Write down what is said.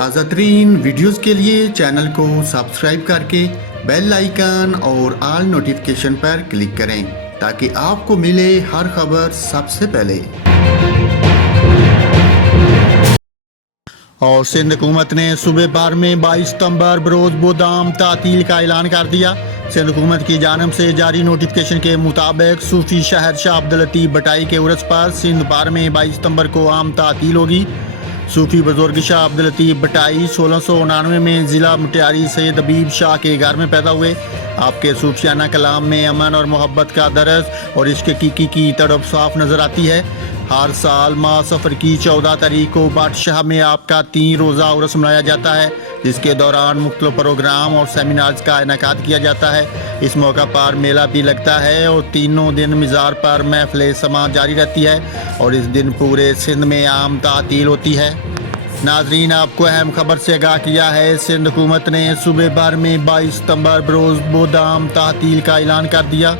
تازہ ترین ویڈیوز کے لیے چینل کو سبسکرائب کر کے بیل آئیکن اور آل نوٹیفیکیشن پر کلک کریں تاکہ آپ کو ملے ہر خبر سب سے پہلے۔ اور سندھ حکومت نے صوبے بھر میں 22 ستمبر بروز بودام تعطیل کا اعلان کر دیا۔ سندھ حکومت کی جانب سے جاری نوٹیفکیشن کے مطابق صوفی شہر شاہ عبداللطیف بھٹائی کے عرس پر سندھ بھر میں 22 ستمبر کو عام تعطیل ہوگی۔ صوفی بزرگ شاہ عبداللطیف بھٹائی 1699 میں ضلع مٹیاری سید حبیب شاہ کے گھر میں پیدا ہوئے۔ آپ کے صوفیانہ کلام میں امن اور محبت کا درس اور عشق حقیقی کی تڑپ صاف نظر آتی ہے۔ ہر سال ماہ سفر کی 14 تاریخ کو بادشاہ میں آپ کا 3 روزہ عرس منایا جاتا ہے، جس کے دوران مختلف پروگرام اور سیمینارز کا انعقاد کیا جاتا ہے۔ اس موقع پر میلہ بھی لگتا ہے اور تینوں دن مزار پر محفل سماع جاری رہتی ہے اور اس دن پورے سندھ میں عام تعطیل ہوتی ہے۔ ناظرین، آپ کو اہم خبر سے آگاہ کیا ہے، سندھ حکومت نے صوبے بھر میں 22 ستمبر بروز بودام تعطیل کا اعلان کر دیا۔